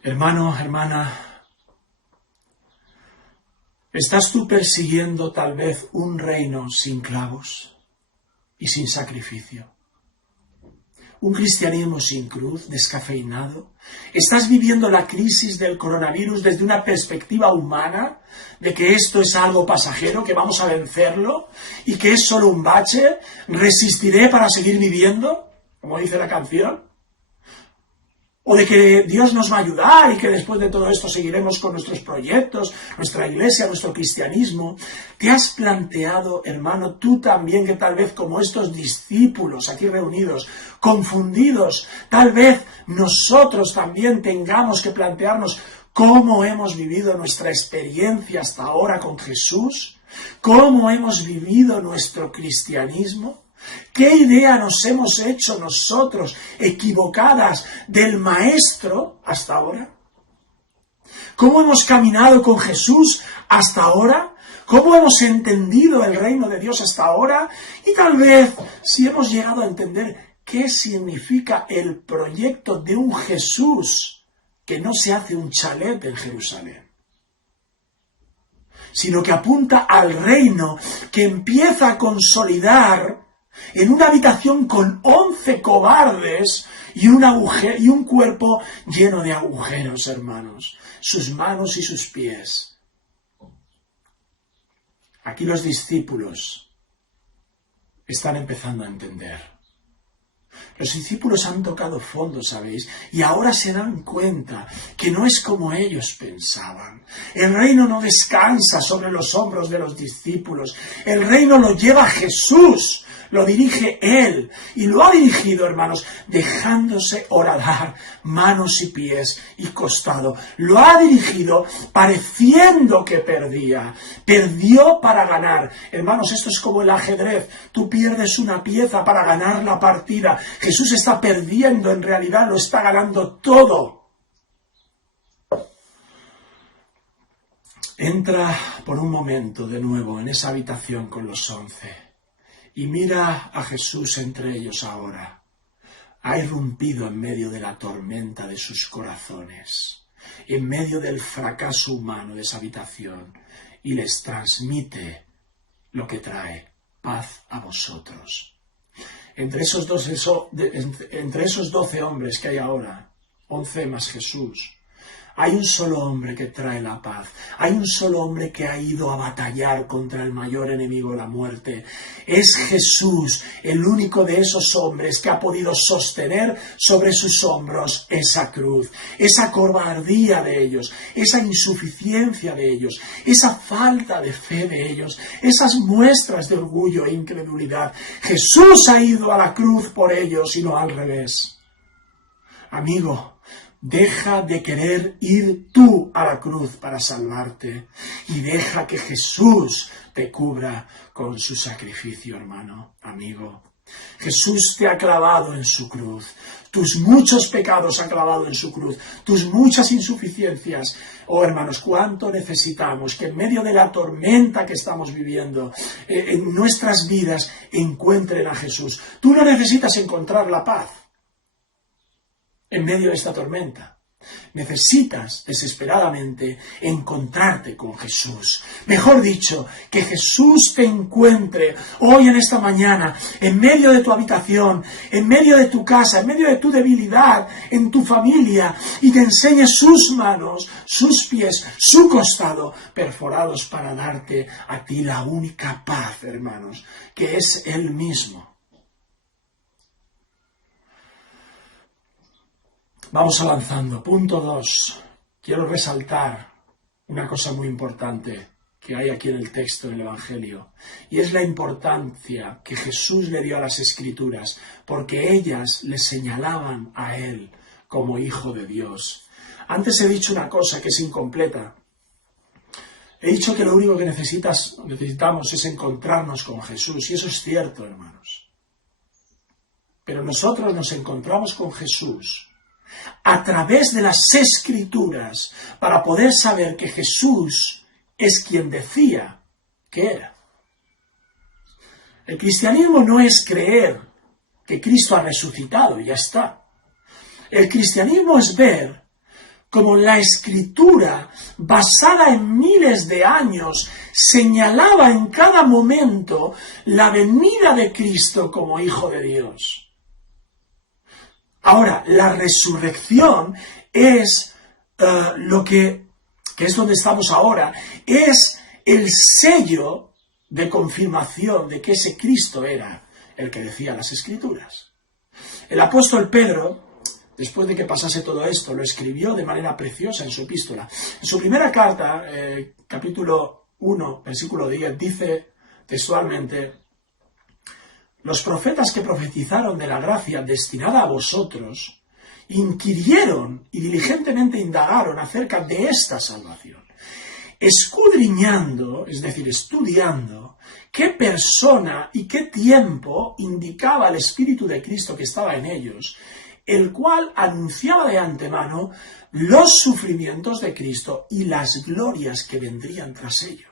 Hermano, hermana, ¿estás tú persiguiendo tal vez un reino sin clavos y sin sacrificio? ¿Un cristianismo sin cruz, descafeinado? ¿Estás viviendo la crisis del coronavirus desde una perspectiva humana, de que esto es algo pasajero, que vamos a vencerlo y que es solo un bache? ¿Resistiré para seguir viviendo?, como dice la canción. ¿O de que Dios nos va a ayudar y que después de todo esto seguiremos con nuestros proyectos, nuestra iglesia, nuestro cristianismo? ¿Te has planteado, hermano, tú también, que tal vez como estos discípulos aquí reunidos, confundidos, tal vez nosotros también tengamos que plantearnos cómo hemos vivido nuestra experiencia hasta ahora con Jesús? ¿Cómo hemos vivido nuestro cristianismo? ¿Qué idea nos hemos hecho nosotros equivocadas del Maestro hasta ahora? ¿Cómo hemos caminado con Jesús hasta ahora? ¿Cómo hemos entendido el reino de Dios hasta ahora? Y tal vez si hemos llegado a entender qué significa el proyecto de un Jesús que no se hace un chalet en Jerusalén, sino que apunta al reino que empieza a consolidar en una habitación con 11 cobardes y un cuerpo lleno de agujeros, hermanos, sus manos y sus pies. Aquí los discípulos están empezando a entender. Los discípulos han tocado fondo, ¿sabéis? Y ahora se dan cuenta que no es como ellos pensaban. El reino no descansa sobre los hombros de los discípulos. El reino lo lleva Jesús. Lo dirige Él, y lo ha dirigido, hermanos, dejándose horadar manos y pies y costado. Lo ha dirigido pareciendo que perdía. Perdió para ganar. Hermanos, esto es como el ajedrez. Tú pierdes una pieza para ganar la partida. Jesús está perdiendo, en realidad lo está ganando todo. Entra por un momento de nuevo en esa habitación con los 11. Y mira a Jesús entre ellos ahora. Ha irrumpido en medio de la tormenta de sus corazones, en medio del fracaso humano de esa habitación, y les transmite lo que trae: paz a vosotros. Entre esos 12 hombres que hay ahora, 11 más Jesús, hay un solo hombre que trae la paz. Hay un solo hombre que ha ido a batallar contra el mayor enemigo, la muerte. Es Jesús, el único de esos hombres que ha podido sostener sobre sus hombros esa cruz, esa cobardía de ellos, esa insuficiencia de ellos, esa falta de fe de ellos, esas muestras de orgullo e incredulidad. Jesús ha ido a la cruz por ellos y no al revés. Amigo, deja de querer ir tú a la cruz para salvarte y deja que Jesús te cubra con su sacrificio, hermano, amigo. Jesús te ha clavado en su cruz. Tus muchos pecados ha clavado en su cruz. Tus muchas insuficiencias. Oh, hermanos, cuánto necesitamos que en medio de la tormenta que estamos viviendo, en nuestras vidas, encuentren a Jesús. Tú no necesitas encontrar la paz en medio de esta tormenta. Necesitas desesperadamente encontrarte con Jesús. Mejor dicho, que Jesús te encuentre hoy en esta mañana, en medio de tu habitación, en medio de tu casa, en medio de tu debilidad, en tu familia, y te enseñe sus manos, sus pies, su costado, perforados para darte a ti la única paz, hermanos, que es Él mismo. Vamos avanzando. Punto 2. Quiero resaltar una cosa muy importante que hay aquí en el texto del Evangelio, y es la importancia que Jesús le dio a las Escrituras, porque ellas le señalaban a Él como Hijo de Dios. Antes he dicho una cosa que es incompleta. He dicho que lo único que necesitamos es encontrarnos con Jesús, y eso es cierto, hermanos. Pero nosotros nos encontramos con Jesús a través de las Escrituras para poder saber que Jesús es quien decía que era. El cristianismo no es creer que Cristo ha resucitado y ya está. El cristianismo es ver como la Escritura, basada en miles de años, señalaba en cada momento la venida de Cristo como Hijo de Dios. Ahora, la resurrección es lo que es donde estamos ahora, es el sello de confirmación de que ese Cristo era el que decía las Escrituras. El apóstol Pedro, después de que pasase todo esto, lo escribió de manera preciosa en su epístola. En su primera carta, capítulo 1, versículo 10, dice textualmente: los profetas que profetizaron de la gracia destinada a vosotros inquirieron y diligentemente indagaron acerca de esta salvación, escudriñando, es decir, estudiando, qué persona y qué tiempo indicaba el Espíritu de Cristo que estaba en ellos, el cual anunciaba de antemano los sufrimientos de Cristo y las glorias que vendrían tras ellos.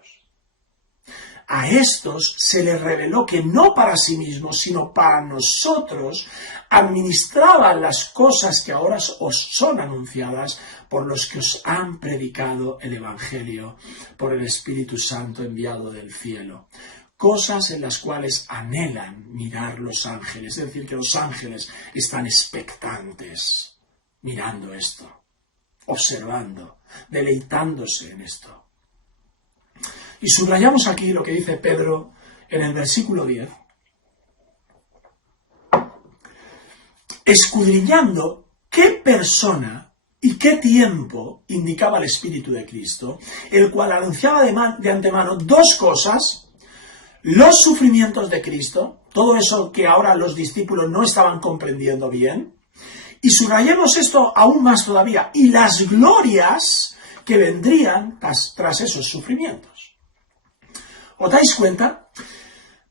A estos se les reveló que no para sí mismos, sino para nosotros, administraban las cosas que ahora os son anunciadas por los que os han predicado el Evangelio por el Espíritu Santo enviado del cielo. Cosas en las cuales anhelan mirar los ángeles, es decir, que los ángeles están expectantes, mirando esto, observando, deleitándose en esto. Y subrayamos aquí lo que dice Pedro en el versículo 10. Escudriñando qué persona y qué tiempo indicaba el Espíritu de Cristo, el cual anunciaba de antemano dos cosas: los sufrimientos de Cristo, todo eso que ahora los discípulos no estaban comprendiendo bien, y subrayemos esto aún más todavía, y las glorias que vendrían tras esos sufrimientos. ¿Os dais cuenta?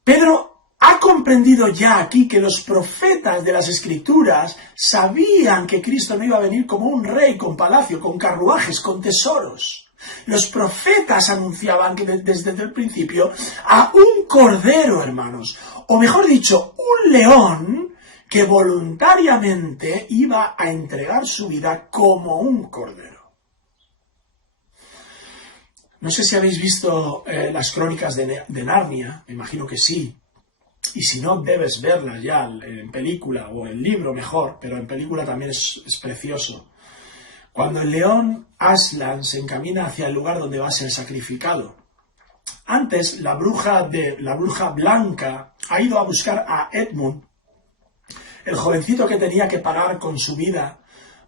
Pedro ha comprendido ya aquí que los profetas de las Escrituras sabían que Cristo no iba a venir como un rey con palacio, con carruajes, con tesoros. Los profetas anunciaban que desde el principio a un cordero, hermanos, o mejor dicho, un león que voluntariamente iba a entregar su vida como un cordero. No sé si habéis visto las crónicas de Narnia, me imagino que sí, y si no, debes verlas ya en película o en libro mejor, pero en película también es precioso. Cuando el león Aslan se encamina hacia el lugar donde va a ser sacrificado, antes la bruja blanca ha ido a buscar a Edmund, el jovencito que tenía que pagar con su vida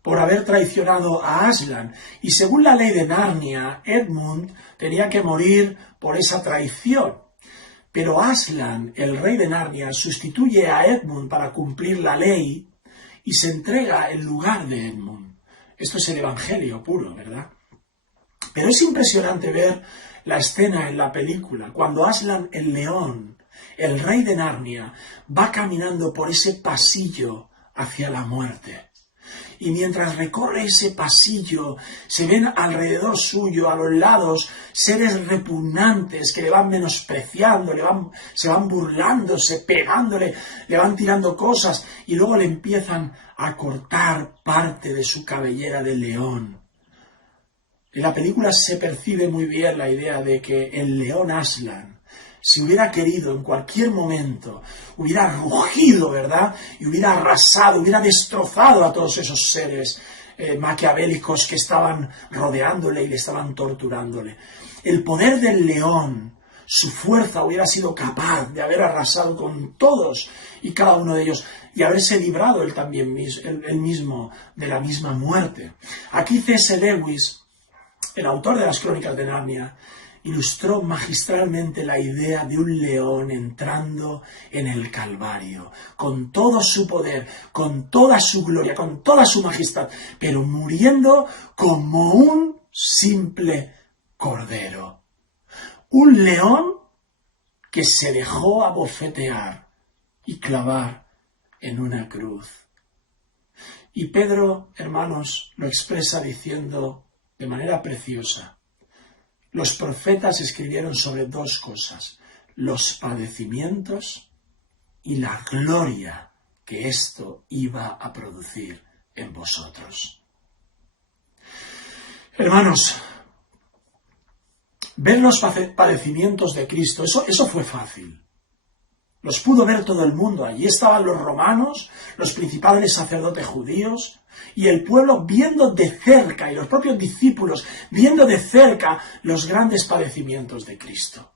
por haber traicionado a Aslan. Y según la ley de Narnia, Edmund tenía que morir por esa traición. Pero Aslan, el rey de Narnia, sustituye a Edmund para cumplir la ley y se entrega en lugar de Edmund. Esto es el Evangelio puro, ¿verdad? Pero es impresionante ver la escena en la película, cuando Aslan, el león, el rey de Narnia, va caminando por ese pasillo hacia la muerte. Y mientras recorre ese pasillo, se ven alrededor suyo, a los lados, seres repugnantes que le van menospreciando, se van burlándose, pegándole, le van tirando cosas y luego le empiezan a cortar parte de su cabellera de león. En la película se percibe muy bien la idea de que el león Aslan, si hubiera querido en cualquier momento, hubiera rugido, ¿verdad? Y hubiera arrasado, hubiera destrozado a todos esos seres maquiavélicos que estaban rodeándole y le estaban torturándole. El poder del león, su fuerza hubiera sido capaz de haber arrasado con todos y cada uno de ellos y haberse librado él mismo de la misma muerte. Aquí C.S. Lewis, el autor de las Crónicas de Narnia, ilustró magistralmente la idea de un león entrando en el Calvario, con todo su poder, con toda su gloria, con toda su majestad, pero muriendo como un simple cordero. Un león que se dejó abofetear y clavar en una cruz. Y Pedro, hermanos, lo expresa diciendo de manera preciosa: los profetas escribieron sobre dos cosas: los padecimientos y la gloria que esto iba a producir en vosotros. Hermanos, ver los padecimientos de Cristo, eso fue fácil. Los pudo ver todo el mundo. Allí estaban los romanos, los principales sacerdotes judíos, y el pueblo viendo de cerca, y los propios discípulos viendo de cerca los grandes padecimientos de Cristo.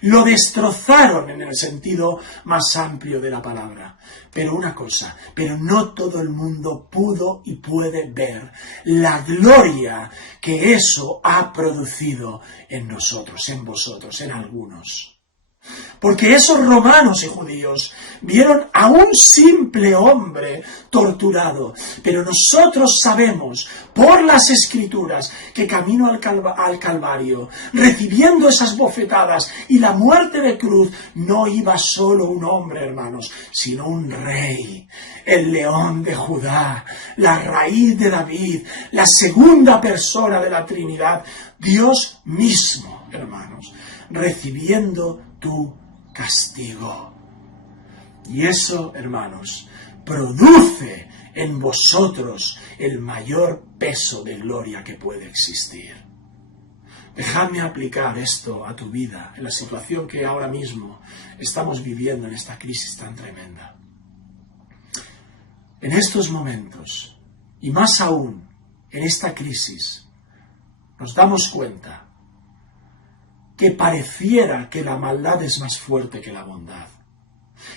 Lo destrozaron en el sentido más amplio de la palabra. Pero una cosa, pero no todo el mundo pudo y puede ver la gloria que eso ha producido en nosotros, en vosotros, en algunos. Porque esos romanos y judíos vieron a un simple hombre torturado. Pero nosotros sabemos por las Escrituras que camino al Calvario, recibiendo esas bofetadas y la muerte de cruz, no iba solo un hombre, hermanos, sino un rey, el león de Judá, la raíz de David, la segunda persona de la Trinidad, Dios mismo, hermanos, recibiendo tu castigo. Y eso, hermanos, produce en vosotros el mayor peso de gloria que puede existir. Dejadme aplicar esto a tu vida, en la situación que ahora mismo estamos viviendo en esta crisis tan tremenda. En estos momentos, y más aún en esta crisis, nos damos cuenta que pareciera que la maldad es más fuerte que la bondad,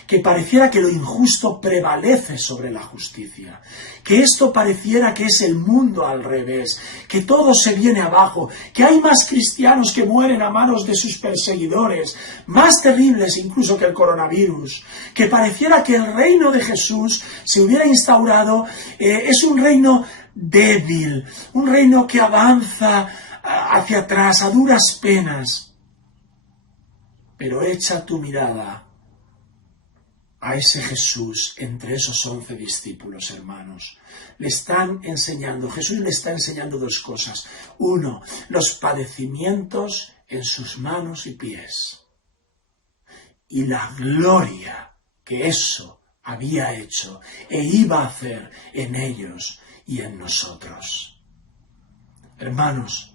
que pareciera que lo injusto prevalece sobre la justicia, que esto pareciera que es el mundo al revés, que todo se viene abajo, que hay más cristianos que mueren a manos de sus perseguidores, más terribles incluso que el coronavirus, que pareciera que el reino de Jesús se hubiera instaurado, es un reino débil, un reino que avanza hacia atrás a duras penas. Pero echa tu mirada a ese Jesús entre esos 11 discípulos, hermanos. Jesús le está enseñando dos cosas. Uno, los padecimientos en sus manos y pies. Y la gloria que eso había hecho e iba a hacer en ellos y en nosotros. Hermanos,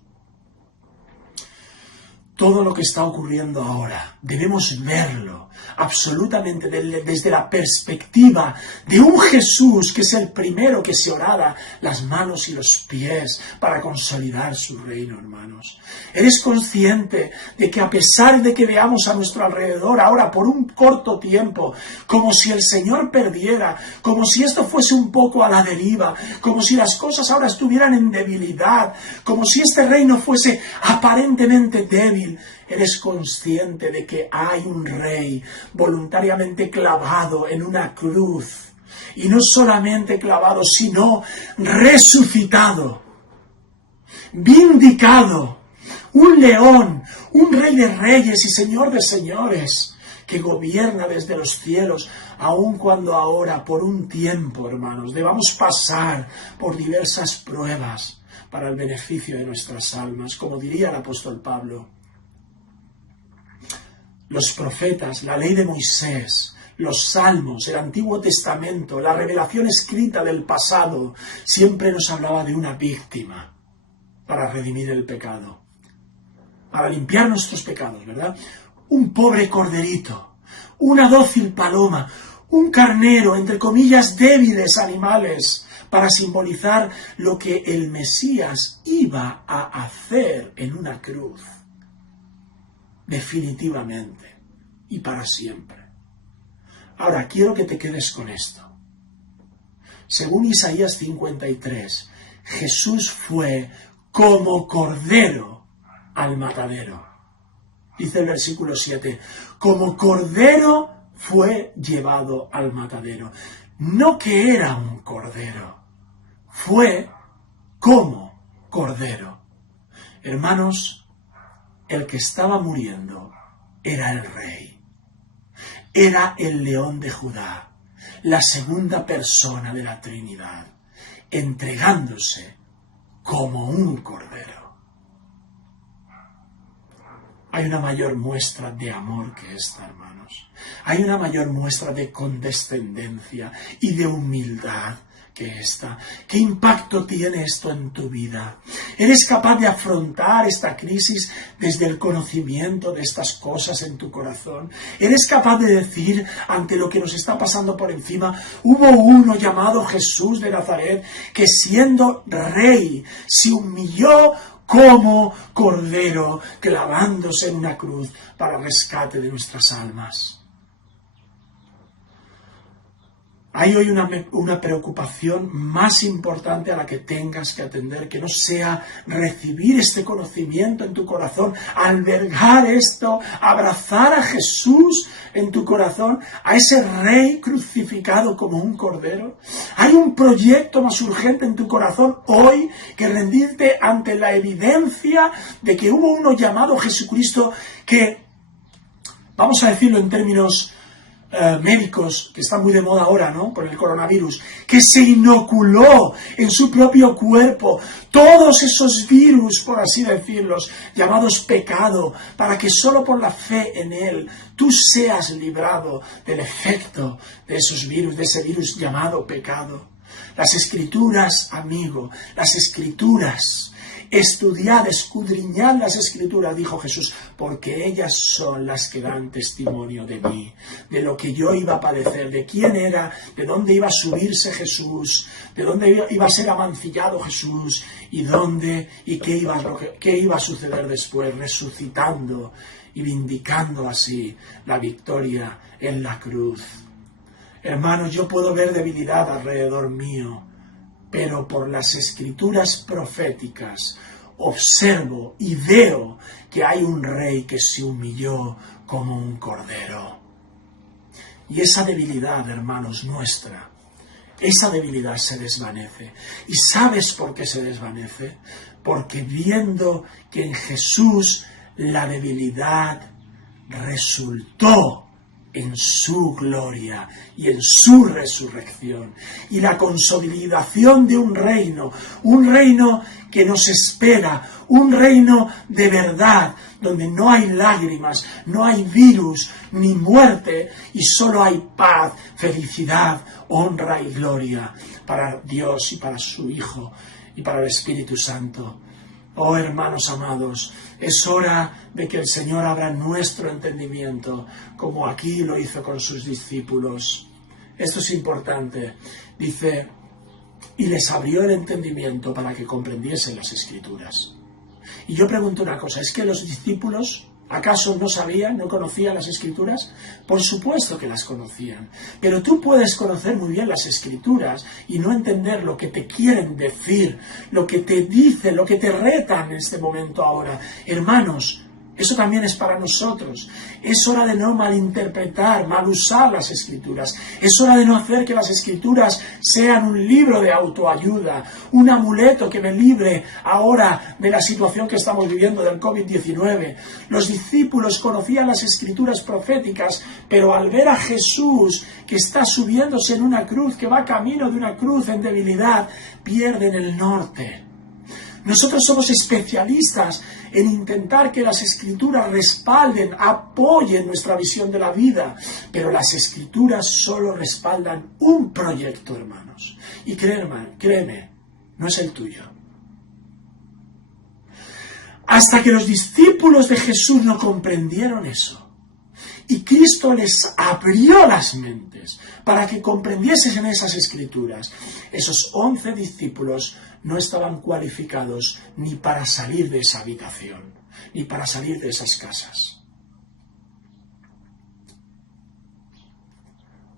todo lo que está ocurriendo ahora, debemos verlo absolutamente desde la perspectiva de un Jesús que es el primero que se orara las manos y los pies para consolidar su reino, hermanos. ¿Eres consciente de que a pesar de que veamos a nuestro alrededor ahora por un corto tiempo, como si el Señor perdiera, como si esto fuese un poco a la deriva, como si las cosas ahora estuvieran en debilidad, como si este reino fuese aparentemente débil? ¿Eres consciente de que hay un rey voluntariamente clavado en una cruz? Y no solamente clavado, sino resucitado, vindicado, un león, un rey de reyes y señor de señores, que gobierna desde los cielos, aun cuando ahora, por un tiempo, hermanos, debamos pasar por diversas pruebas para el beneficio de nuestras almas, como diría el apóstol Pablo. Los profetas, la ley de Moisés, los salmos, el Antiguo Testamento, la revelación escrita del pasado, siempre nos hablaba de una víctima para redimir el pecado, para limpiar nuestros pecados, ¿verdad? Un pobre corderito, una dócil paloma, un carnero, entre comillas, débiles animales, para simbolizar lo que el Mesías iba a hacer en una cruz. Definitivamente y para siempre. Ahora, quiero que te quedes con esto. Según Isaías 53, Jesús fue como cordero al matadero. Dice el versículo 7, como cordero fue llevado al matadero. No que era un cordero, fue como cordero. Hermanos, el que estaba muriendo era el rey, era el león de Judá, la segunda persona de la Trinidad, entregándose como un cordero. Hay una mayor muestra de amor que esta, hermanos. Hay una mayor muestra de condescendencia y de humildad que esta. ¿Qué impacto tiene esto en tu vida? Eres capaz de afrontar esta crisis desde el conocimiento de estas cosas en tu corazón. Eres capaz de decir ante lo que nos está pasando por encima, hubo uno llamado Jesús de Nazaret que siendo rey se humilló como cordero, clavándose en una cruz para rescate de nuestras almas. Hay hoy una preocupación más importante a la que tengas que atender, que no sea recibir este conocimiento en tu corazón, albergar esto, abrazar a Jesús en tu corazón, a ese Rey crucificado como un cordero. Hay un proyecto más urgente en tu corazón hoy que rendirte ante la evidencia de que hubo uno llamado Jesucristo que, vamos a decirlo en términos médicos, que están muy de moda ahora, ¿no?, por el coronavirus, que se inoculó en su propio cuerpo todos esos virus, por así decirlos, llamados pecado, para que solo por la fe en él tú seas librado del efecto de esos virus, de ese virus llamado pecado. Las Escrituras, amigo, las Escrituras, estudiad, escudriñad las Escrituras, dijo Jesús, porque ellas son las que dan testimonio de mí, de lo que yo iba a padecer, de quién era, de dónde iba a subirse Jesús, de dónde iba a ser amancillado Jesús, y dónde y qué iba a suceder después, resucitando y vindicando así la victoria en la cruz. Hermanos, yo puedo ver debilidad alrededor mío, pero por las Escrituras proféticas observo y veo que hay un rey que se humilló como un cordero. Y esa debilidad, hermanos, nuestra, esa debilidad se desvanece. ¿Y sabes por qué se desvanece? Porque viendo que en Jesús la debilidad resultó en su gloria y en su resurrección, y la consolidación de un reino que nos espera, un reino de verdad, donde no hay lágrimas, no hay virus, ni muerte, y solo hay paz, felicidad, honra y gloria para Dios y para su Hijo y para el Espíritu Santo. Oh, hermanos amados, es hora de que el Señor abra nuestro entendimiento, como aquí lo hizo con sus discípulos. Esto es importante. Dice, y les abrió el entendimiento para que comprendiesen las Escrituras. Y yo pregunto una cosa, ¿es que los discípulos acaso no sabían, no conocían las Escrituras? Por supuesto que las conocían, pero tú puedes conocer muy bien las Escrituras y no entender lo que te quieren decir, lo que te dicen, lo que te retan en este momento ahora. Hermanos, eso también es para nosotros. Es hora de no malinterpretar, mal usar las Escrituras. Es hora de no hacer que las Escrituras sean un libro de autoayuda, un amuleto que me libre ahora de la situación que estamos viviendo del COVID-19. Los discípulos conocían las Escrituras proféticas, pero al ver a Jesús que está subiéndose en una cruz, que va camino de una cruz en debilidad, pierden el norte. Nosotros somos especialistas en intentar que las Escrituras respalden, apoyen nuestra visión de la vida, pero las Escrituras solo respaldan un proyecto, hermanos. Y créeme, no es el tuyo. Hasta que los discípulos de Jesús no comprendieron eso, y Cristo les abrió las mentes para que comprendiesen esas Escrituras, esos 11 discípulos no estaban cualificados ni para salir de esa habitación, ni para salir de esas casas.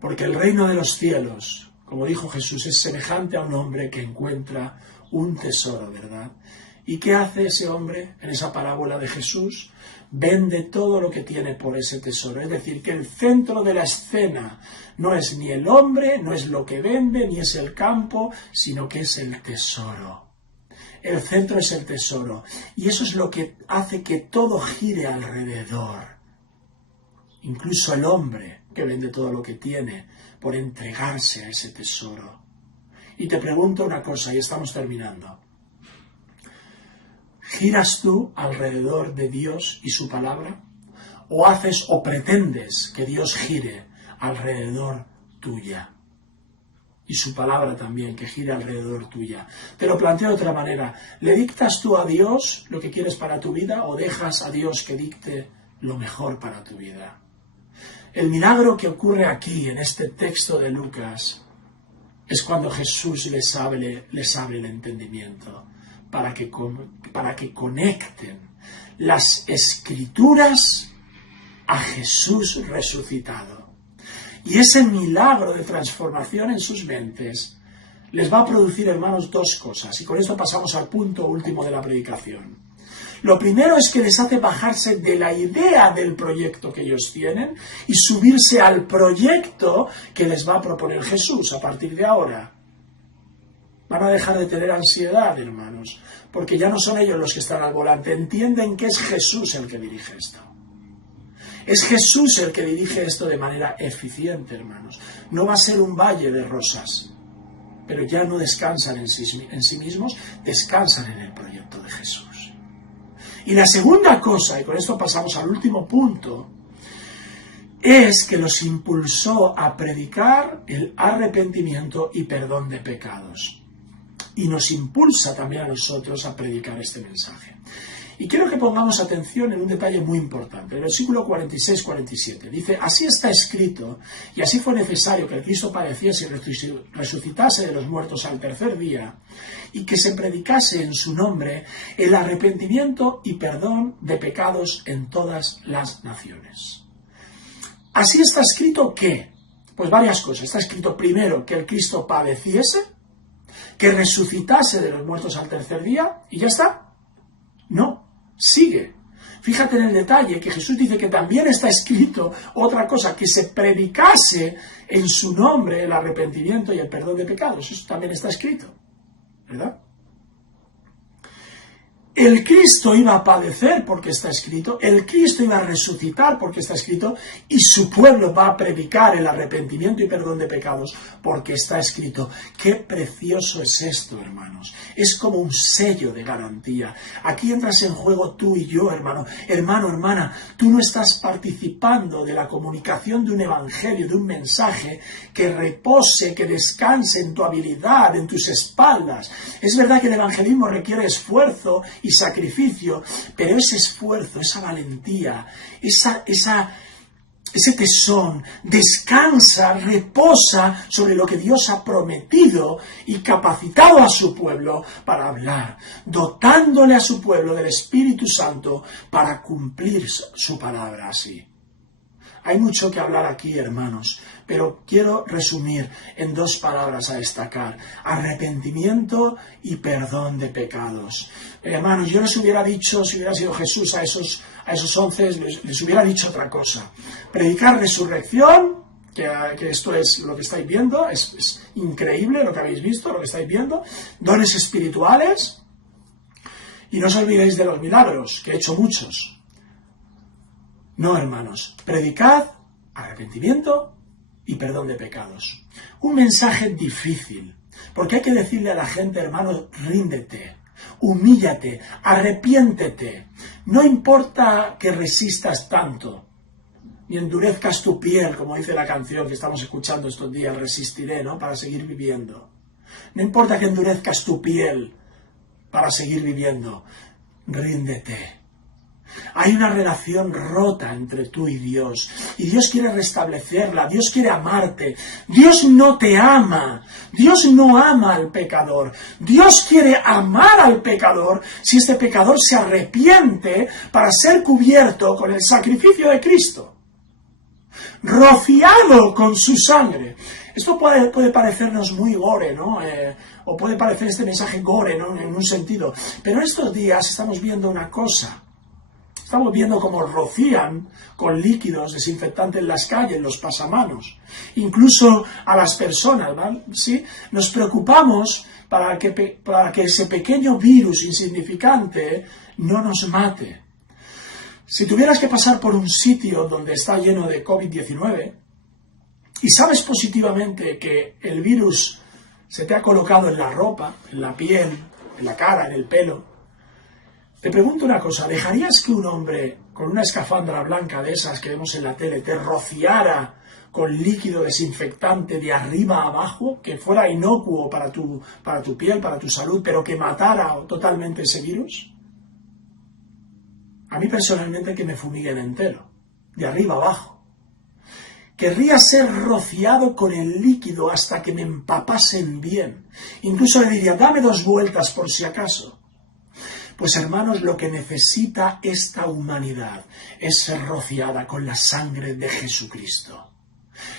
Porque el reino de los cielos, como dijo Jesús, es semejante a un hombre que encuentra un tesoro, ¿verdad? ¿Y qué hace ese hombre en esa parábola de Jesús? Vende todo lo que tiene por ese tesoro. Es decir, que el centro de la escena no es ni el hombre, no es lo que vende, ni es el campo, sino que es el tesoro. El centro es el tesoro. Y eso es lo que hace que todo gire alrededor. Incluso el hombre que vende todo lo que tiene por entregarse a ese tesoro. Y te pregunto una cosa, y estamos terminando. ¿Giras tú alrededor de Dios y su palabra? ¿O haces o pretendes que Dios gire alrededor tuya? y su palabra también, que gira alrededor tuya. Te lo planteo de otra manera. ¿Le dictas tú a Dios lo que quieres para tu vida o dejas a Dios que dicte lo mejor para tu vida? El milagro que ocurre aquí, en este texto de Lucas, es cuando Jesús les abre el entendimiento para que conecten las Escrituras a Jesús resucitado. Y ese milagro de transformación en sus mentes les va a producir, hermanos, dos cosas. Y con esto pasamos al punto último de la predicación. Lo primero es que les hace bajarse de la idea del proyecto que ellos tienen y subirse al proyecto que les va a proponer Jesús a partir de ahora. Van a dejar de tener ansiedad, hermanos, porque ya no son ellos los que están al volante. Entienden que es Jesús el que dirige esto. Es Jesús el que dirige esto de manera eficiente, hermanos. No va a ser un valle de rosas, pero ya no descansan en sí mismos, descansan en el proyecto de Jesús. Y la segunda cosa, y con esto pasamos al último punto, es que los impulsó a predicar el arrepentimiento y perdón de pecados. Y nos impulsa también a nosotros a predicar este mensaje. Y quiero que pongamos atención en un detalle muy importante. El versículo 46-47 dice: así está escrito, y así fue necesario que el Cristo padeciese y resucitase de los muertos al tercer día, y que se predicase en su nombre el arrepentimiento y perdón de pecados en todas las naciones. Así está escrito que, pues varias cosas. Está escrito primero que el Cristo padeciese, que resucitase de los muertos al tercer día, y ya está. No. Sigue. Fíjate en el detalle que Jesús dice que también está escrito otra cosa, que se predicase en su nombre el arrepentimiento y el perdón de pecados. Eso también está escrito, ¿verdad? El Cristo iba a padecer porque está escrito, el Cristo iba a resucitar porque está escrito, y su pueblo va a predicar el arrepentimiento y perdón de pecados porque está escrito. ¡Qué precioso es esto, hermanos! Es como un sello de garantía. Aquí entras en juego tú y yo, hermano. Hermano, hermana, tú no estás participando de la comunicación de un evangelio, de un mensaje que repose, que descanse en tu habilidad, en tus espaldas. Es verdad que el evangelismo requiere esfuerzo y sacrificio, pero ese esfuerzo, esa valentía, ese tesón descansa, reposa sobre lo que Dios ha prometido y capacitado a su pueblo para hablar, dotándole a su pueblo del Espíritu Santo para cumplir su palabra así. Hay mucho que hablar aquí, hermanos, pero quiero resumir en dos palabras a destacar: arrepentimiento y perdón de pecados. Hermanos, yo les hubiera dicho, si hubiera sido Jesús a esos 11, les hubiera dicho otra cosa. Predicar resurrección, que esto es lo que estáis viendo, es increíble lo que habéis visto, lo que estáis viendo. Dones espirituales, y no os olvidéis de los milagros, que he hecho muchos. No, hermanos, predicad arrepentimiento y perdón de pecados. Un mensaje difícil, porque hay que decirle a la gente, hermano, ríndete, humíllate, arrepiéntete. No importa que resistas tanto, ni endurezcas tu piel, como dice la canción que estamos escuchando estos días, resistiré, ¿no?, para seguir viviendo. No importa que endurezcas tu piel para seguir viviendo, ríndete. Hay una relación rota entre tú y Dios Dios quiere restablecerla, Dios quiere amarte. Dios no te ama, Dios no ama al pecador. Dios quiere amar al pecador si este pecador se arrepiente para ser cubierto con el sacrificio de Cristo, rociado con su sangre. Esto puede parecernos muy gore, ¿no? O puede parecer este mensaje gore, ¿no?, en un sentido. Pero estos días estamos viendo una cosa. Estamos viendo cómo rocían con líquidos desinfectantes en las calles, los pasamanos, incluso a las personas, ¿vale? ¿Sí? Nos preocupamos para que ese pequeño virus insignificante no nos mate. Si tuvieras que pasar por un sitio donde está lleno de COVID-19 y sabes positivamente que el virus se te ha colocado en la ropa, en la piel, en la cara, en el pelo, te pregunto una cosa: ¿dejarías que un hombre con una escafandra blanca de esas que vemos en la tele te rociara con líquido desinfectante de arriba a abajo, que fuera inocuo para tu piel, para tu salud, pero que matara totalmente ese virus? A mí personalmente que me fumiguen entero, de arriba a abajo. Querría ser rociado con el líquido hasta que me empapasen bien. Incluso le diría, dame 2 vueltas por si acaso. Pues hermanos, lo que necesita esta humanidad es ser rociada con la sangre de Jesucristo.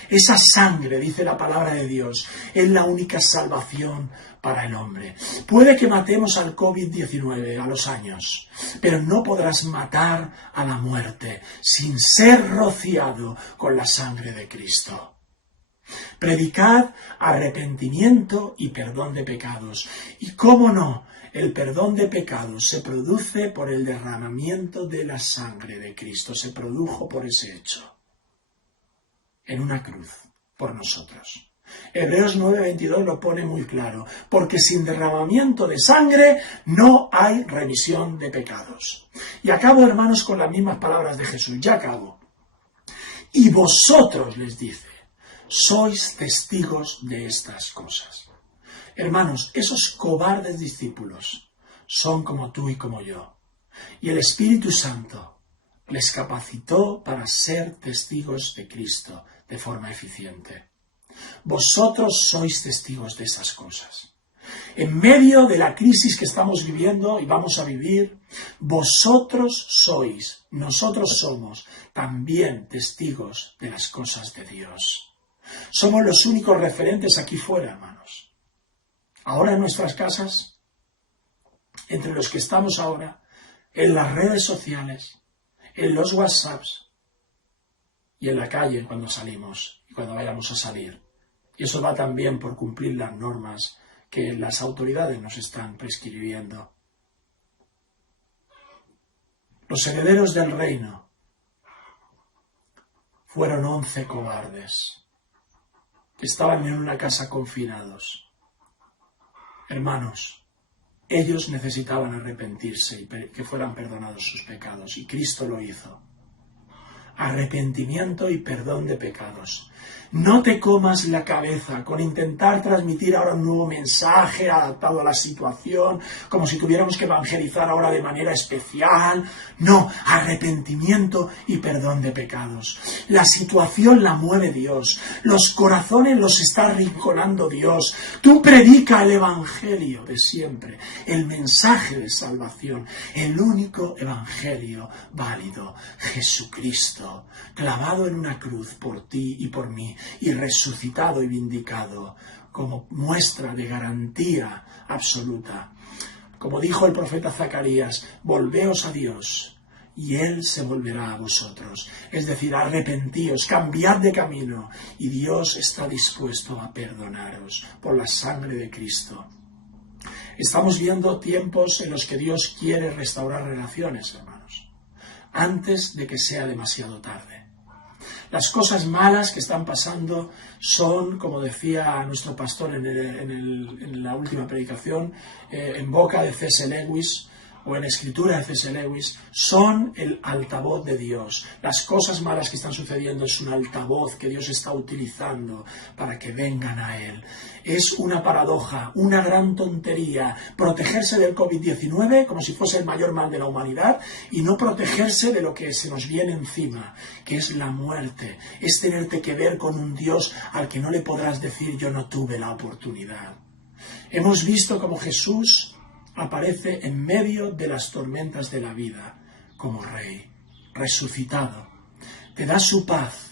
Esa sangre, dice la palabra de Dios, es la única salvación para el hombre. Puede que matemos al COVID-19 a los años, pero no podrás matar a la muerte sin ser rociado con la sangre de Cristo. Predicad arrepentimiento y perdón de pecados. Y cómo no, el perdón de pecados se produce por el derramamiento de la sangre de Cristo, se produjo por ese hecho, en una cruz, por nosotros. Hebreos 9:22 lo pone muy claro, porque sin derramamiento de sangre no hay remisión de pecados. Y acabo, hermanos, con las mismas palabras de Jesús, ya acabo. Y vosotros, les dice, sois testigos de estas cosas. Hermanos, esos cobardes discípulos son como tú y como yo. Y el Espíritu Santo les capacitó para ser testigos de Cristo de forma eficiente. Vosotros sois testigos de esas cosas. En medio de la crisis que estamos viviendo y vamos a vivir, vosotros sois, nosotros somos también testigos de las cosas de Dios. Somos los únicos referentes aquí fuera, hermanos. Ahora en nuestras casas, entre los que estamos ahora, en las redes sociales, en los WhatsApps y en la calle cuando salimos y cuando vayamos a salir. Y eso va también por cumplir las normas que las autoridades nos están prescribiendo. Los herederos del reino fueron 11 cobardes que estaban en una casa confinados. Hermanos, ellos necesitaban arrepentirse y que fueran perdonados sus pecados, y Cristo lo hizo. Arrepentimiento y perdón de pecados. No te comas la cabeza con intentar transmitir ahora un nuevo mensaje adaptado a la situación, como si tuviéramos que evangelizar ahora de manera especial. No, arrepentimiento y perdón de pecados. La situación la mueve Dios, los corazones los está arrinconando Dios. Tú predica el evangelio de siempre, el mensaje de salvación, el único evangelio válido, Jesucristo, clavado en una cruz por ti y por mí, y resucitado y vindicado como muestra de garantía absoluta. Como dijo el profeta Zacarías, volveos a Dios y Él se volverá a vosotros. Es decir, arrepentíos, cambiad de camino y Dios está dispuesto a perdonaros por la sangre de Cristo. Estamos viendo tiempos en los que Dios quiere restaurar relaciones, hermanos, antes de que sea demasiado tarde. Las cosas malas que están pasando son, como decía nuestro pastor en la última predicación, en boca de C.S. Lewis, o en escritura de C.S. Lewis, son el altavoz de Dios. Las cosas malas que están sucediendo es un altavoz que Dios está utilizando para que vengan a Él. Es una paradoja, una gran tontería, protegerse del COVID-19 como si fuese el mayor mal de la humanidad y no protegerse de lo que se nos viene encima, que es la muerte. Es tenerte que ver con un Dios al que no le podrás decir yo no tuve la oportunidad. Hemos visto cómo Jesús aparece en medio de las tormentas de la vida como Rey, resucitado. Te da su paz,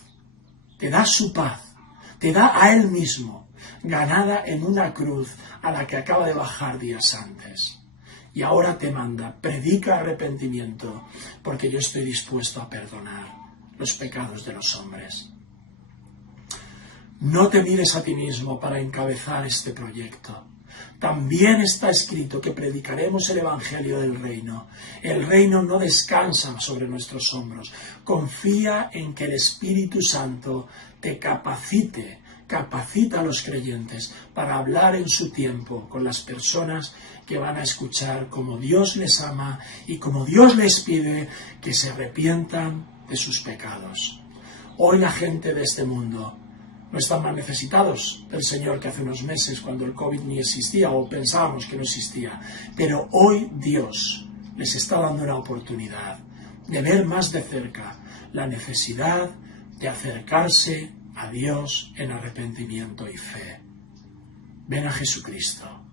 te da su paz, te da a Él mismo, ganada en una cruz a la que acaba de bajar días antes. Y ahora te manda, predica arrepentimiento, porque yo estoy dispuesto a perdonar los pecados de los hombres. No te mires a ti mismo para encabezar este proyecto. También está escrito que predicaremos el Evangelio del Reino. El Reino no descansa sobre nuestros hombros. Confía en que el Espíritu Santo te capacita a los creyentes para hablar en su tiempo con las personas que van a escuchar como Dios les ama y como Dios les pide que se arrepientan de sus pecados. Hoy la gente de este mundo no están más necesitados del Señor que hace unos meses cuando el COVID ni existía o pensábamos que no existía. Pero hoy Dios les está dando una oportunidad de ver más de cerca la necesidad de acercarse a Dios en arrepentimiento y fe. Ven a Jesucristo.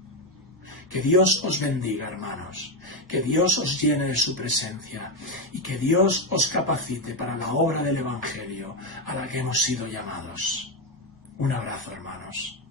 Que Dios os bendiga, hermanos, que Dios os llene de su presencia y que Dios os capacite para la obra del Evangelio a la que hemos sido llamados. Un abrazo, hermanos.